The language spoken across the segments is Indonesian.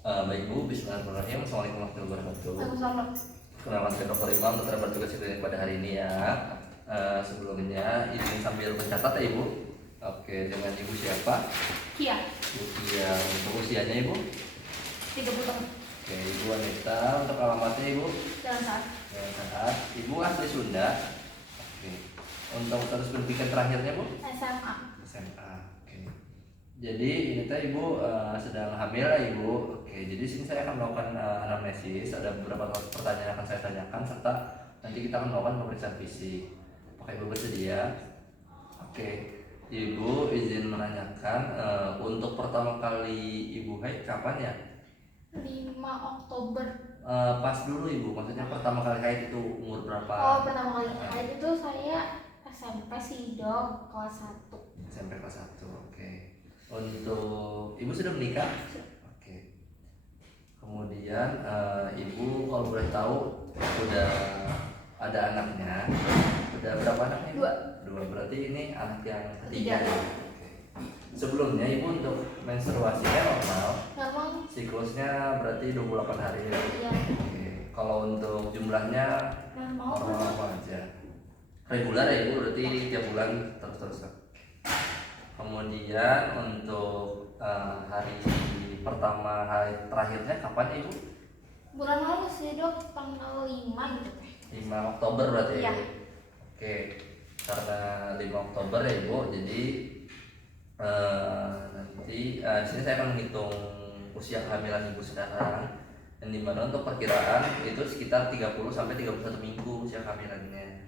Baik Bu, bismillahirrahmanirrahim. Assalamualaikum warahmatullahi wabarakatuh. Sama-sama. Kenalkan saya Dr. Imam, dokter bertugas di klinik pada hari ini ya. Sebelumnya ini sambil mencatat ya Ibu. Oke, dengan Ibu siapa? Kia. Ibu Kia. Untuk usianya Ibu? 30 tahun. Oke, Ibu Wanita. Untuk alamatnya Ibu? Jalan saat. Jalan Sahat. Ibu asli Sunda. Oke. Untuk status pendidikan terakhirnya Bu? SMA. SMA. Oke. Jadi ini teh Ibu sedang hamil ya Ibu. Oke, jadi sini saya akan melakukan anamnesis. Ada beberapa pertanyaan yang akan saya tanyakan serta nanti kita akan melakukan pemeriksaan fisik. Apakah Ibu bersedia? Oke. Ibu izin menanyakan untuk pertama kali Ibu haid kapan ya? 5 Oktober. Pas dulu Ibu, maksudnya pertama kali haid itu umur berapa? Oh, pertama kali haid itu saya SMP sih, Dok, kelas 1. SMP kelas 1. Oke. Untuk Ibu sudah menikah? Oke. Kemudian Ibu kalau boleh tahu sudah ada anaknya. Sudah berapa anaknya? Dua. Berarti ini anak yang ketiga. Ketiga. Oke. Sebelumnya Ibu untuk menstruasinya normal. Normal. Siklusnya berarti 28 hari. Iya. Oke. Kalau untuk jumlahnya normal aja. Reguler ya Ibu, berarti tiap bulan terus-terus. Kemudian untuk hari pertama hari terakhirnya kapan ya Ibu? Bulan lalu sih, Dok, tanggal 5 gitu teh. 5 Oktober berarti ya Iya. Ibu? Oke, karena 5 Oktober ya Ibu, jadi nanti di sini saya akan menghitung usia kehamilan Ibu sekarang, dan dimana untuk perkiraan itu sekitar 30 sampai 31 minggu usia kehamilannya.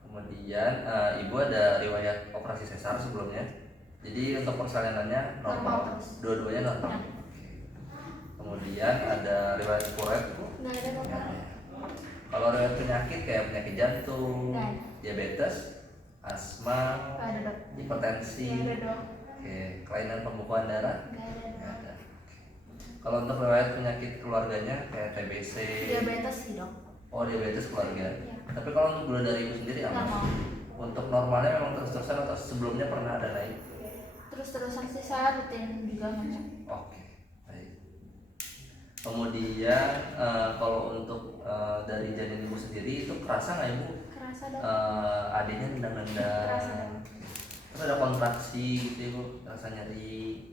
Kemudian Ibu ada riwayat operasi sesar sebelumnya, jadi untuk persalinannya normal, dua-duanya normal. Ya. Kemudian ada riwayat kuret Bu? Nggak ada, Dok. Kalau riwayat penyakit kayak penyakit jantung, Nggak ada. diabetes, asma, Nggak ada, Dok. hipertensi, Nggak ada, Dok. oke, kelainan pembekuan darah, Nggak ada, nggak Dok. ada. Kalau untuk riwayat penyakit keluarganya kayak TBC, Diabetes sih, Dok. oh diabetes keluarga. Iya. Tapi kalau untuk gula darah Ibu sendiri aman? Normal. Untuk normalnya memang terus-terusan atau sebelumnya pernah ada naik? Terus-terusan sih, saya rutin juga ngecek. Oke, baik. Kemudian kalau untuk dari janin Ibu sendiri itu kerasa nggak Ibu? Kerasa, Dok. Adanya nendang-nendang, Kerasa, Dok. terus ada kontraksi gitu Ibu, rasa nyeri.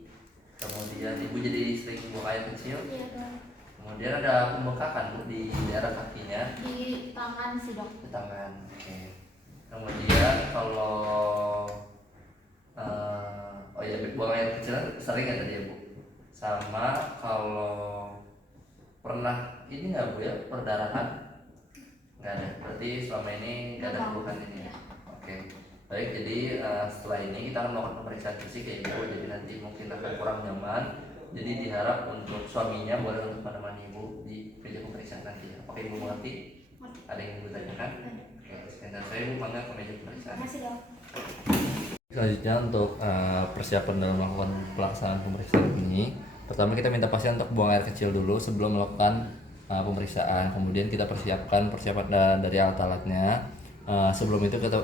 Kemudian Ibu jadi sering buang air kecil. Iya, Dok. Kemudian ada pembekakan Bu di daerah kakinya, Di tangan sih, Dok. di tangan. Oke. Kemudian kalau oh ya, buang air kecil sering ya tadi ya Bu. Sama kalau pernah ini nggak Bu ya, perdarahan? Nggak ada. Berarti selama ini nggak ada keluhan ini ya. Oke. Baik, jadi setelah ini kita akan melakukan pemeriksaan fisik ya Ibu. Jadi nanti mungkin akan kurang nyaman. Jadi diharap untuk suaminya boleh untuk menemani Ibu di meja pemeriksaan nanti. Apakah Ibu mengerti? Ada yang Ibu tanyakan? Oke, sekian dari saya Ibu, mangga ke meja pemeriksaan. Terima kasih, Dok. Selanjutnya untuk persiapan dalam melakukan pelaksanaan pemeriksaan ini, pertama kita minta pasien untuk buang air kecil dulu sebelum melakukan pemeriksaan. Kemudian kita persiapan dari alat-alatnya. Sebelum itu kita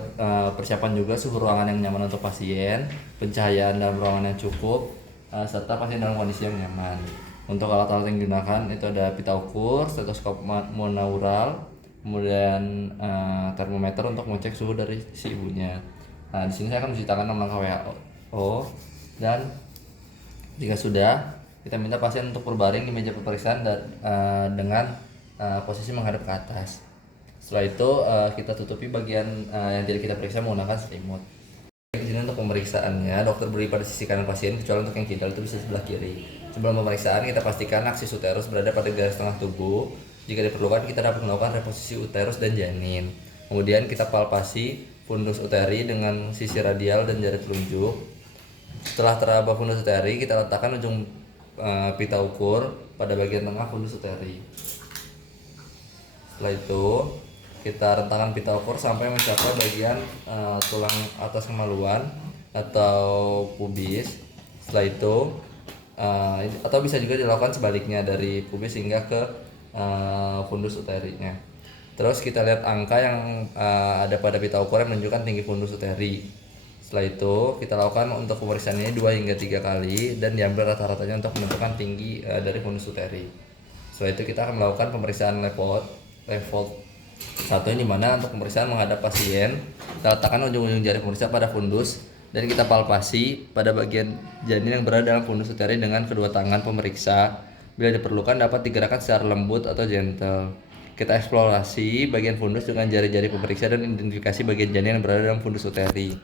persiapan juga suhu ruangan yang nyaman untuk pasien, pencahayaan dalam ruangan yang cukup, serta pasien dalam kondisi yang nyaman. Untuk alat-alat yang digunakan itu ada pita ukur, stetoskop monaural, kemudian termometer untuk mengecek suhu dari si ibunya. Nah, di sini saya akan menceritakan 6 langkah WHO, dan jika sudah, kita minta pasien untuk berbaring di meja pemeriksaan dengan posisi menghadap ke atas. Setelah itu kita tutupi bagian yang tidak kita periksa menggunakan selimut. Di sini untuk pemeriksaannya, dokter beri pada sisi kanan pasien, kecuali untuk yang kidal itu bisa sebelah kiri. Sebelum pemeriksaan, kita pastikan aksis uterus berada pada garis tengah tubuh. Jika diperlukan, kita dapat melakukan reposisi uterus dan janin. Kemudian kita palpasi fundus uteri dengan sisi radial dan jari telunjuk. Setelah teraba fundus uteri, kita letakkan ujung pita ukur pada bagian tengah fundus uteri. Setelah itu, kita rentangkan pita ukur sampai mencapai bagian tulang atas kemaluan atau pubis. Setelah itu, atau bisa juga dilakukan sebaliknya dari pubis hingga ke fundus uterinya. Terus kita lihat angka yang ada pada pita ukur yang menunjukkan tinggi fundus uteri. Setelah itu kita lakukan untuk pemeriksaan ini 2 hingga 3 kali dan diambil rata-ratanya untuk menentukan tinggi dari fundus uteri. Setelah itu kita akan melakukan pemeriksaan level 1 ini dimana untuk pemeriksaan menghadap pasien. Kita letakkan ujung-ujung jari pemeriksa pada fundus dan kita palpasi pada bagian janin yang berada dalam fundus uteri dengan kedua tangan pemeriksa. Bila diperlukan dapat digerakkan secara lembut atau gentle. Kita eksplorasi bagian fundus dengan jari-jari pemeriksa dan identifikasi bagian janin yang berada dalam fundus uteri.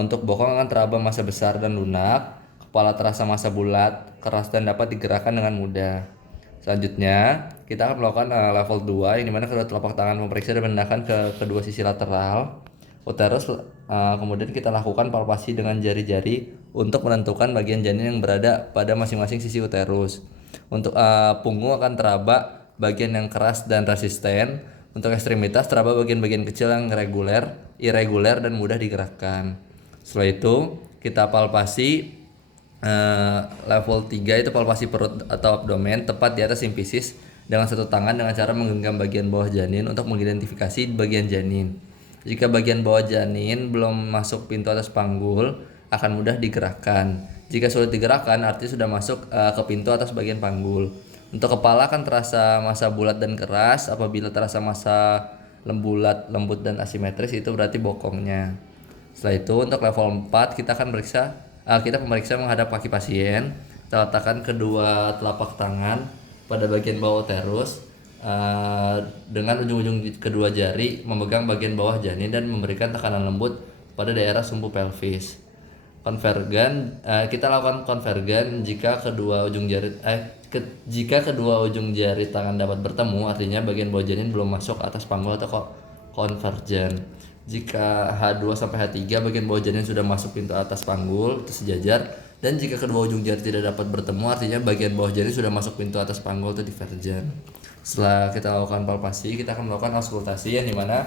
Untuk bokong akan teraba massa besar dan lunak, kepala terasa massa bulat, keras dan dapat digerakkan dengan mudah. Selanjutnya, kita akan melakukan level 2 yang dimana kedua telapak tangan pemeriksa dan menendangkan ke kedua sisi lateral uterus. Kemudian kita lakukan palpasi dengan jari-jari untuk menentukan bagian janin yang berada pada masing-masing sisi uterus. Untuk punggung akan teraba bagian yang keras dan resisten. Untuk ekstremitas teraba bagian-bagian kecil yang irreguler dan mudah digerakkan. Setelah itu kita palpasi level 3 itu palpasi perut atau abdomen tepat di atas simfisis dengan satu tangan dengan cara menggenggam bagian bawah janin untuk mengidentifikasi bagian janin. Jika bagian bawah janin belum masuk pintu atas panggul akan mudah digerakkan. Jika sulit digerakkan artinya sudah masuk ke pintu atas bagian panggul. Untuk kepala akan terasa massa bulat dan keras. Apabila terasa massa lembut dan asimetris itu berarti bokongnya. Setelah itu untuk level 4 kita akan kita memeriksa menghadap kaki pasien. Kita letakkan kedua telapak tangan pada bagian bawah uterus dengan ujung-ujung kedua jari memegang bagian bawah janin dan memberikan tekanan lembut pada daerah sumbu pelvis. Kita lakukan konvergen jika kedua ujung jari tangan dapat bertemu, artinya bagian bawah janin belum masuk atas panggul atau konvergen. Jika H2 sampai H3 bagian bawah janin sudah masuk pintu atas panggul itu sejajar, dan jika kedua ujung jari tidak dapat bertemu artinya bagian bawah janin sudah masuk pintu atas panggul atau divergen. Setelah kita lakukan palpasi, kita akan melakukan auskultasi yang dimana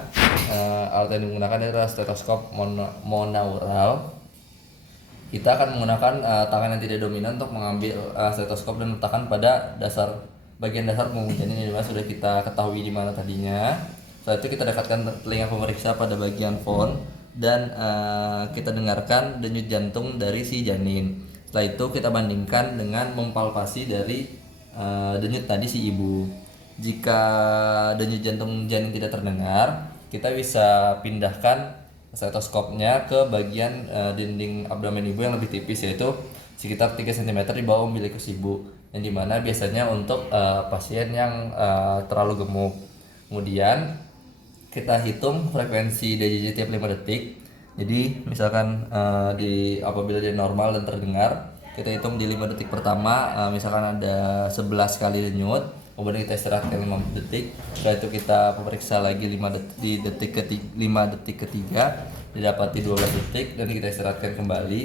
alat yang digunakan adalah stetoskop monaural. Kita akan menggunakan tangan yang tidak dominan untuk mengambil stetoskop dan letakkan pada bagian dasar punggung janin yang dimana sudah kita ketahui di mana tadinya. Setelah itu kita dekatkan telinga pemeriksa pada bagian fon dan kita dengarkan denyut jantung dari si janin. Setelah itu kita bandingkan dengan mempalpasi dari denyut tadi si ibu. Jika denyut jantung janin tidak terdengar, kita bisa pindahkan stetoskopnya ke bagian dinding abdomen ibu yang lebih tipis, yaitu sekitar 3 cm di bawah umbilikus ibu, yang dimana biasanya untuk pasien yang terlalu gemuk. Kemudian kita hitung frekuensi DJJ tiap 5 detik. Jadi misalkan apabila dia normal dan terdengar, kita hitung di 5 detik pertama misalkan ada 11 kali denyut, kemudian kita istirahatkan 5 detik. Setelah itu kita periksa lagi 5 detik ketiga didapati 12 detik dan kita istirahatkan kembali.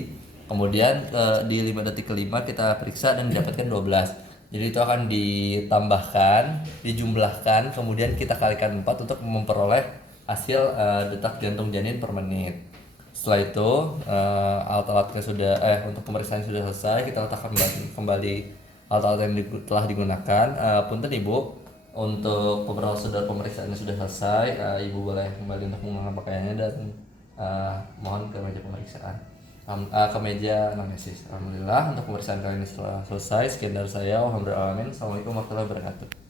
Kemudian di 5 detik kelima kita periksa dan didapatkan 12. Jadi itu akan ditambahkan, dijumlahkan, kemudian kita kalikan 4 untuk memperoleh hasil detak jantung janin per menit. Setelah itu alat-alatnya untuk pemeriksaan sudah selesai, kita letakkan kembali alat-alat yang telah digunakan. Punten ibu, untuk prosedur pemeriksaannya sudah selesai. Ibu boleh kembali untuk menggunakan pakaiannya dan mohon ke meja pemeriksaan, ke meja anamnesis. Alhamdulillah untuk pemeriksaan kali ini setelah selesai. Sekian dari saya. Alhamdulillah. Assalamualaikum warahmatullahi wabarakatuh.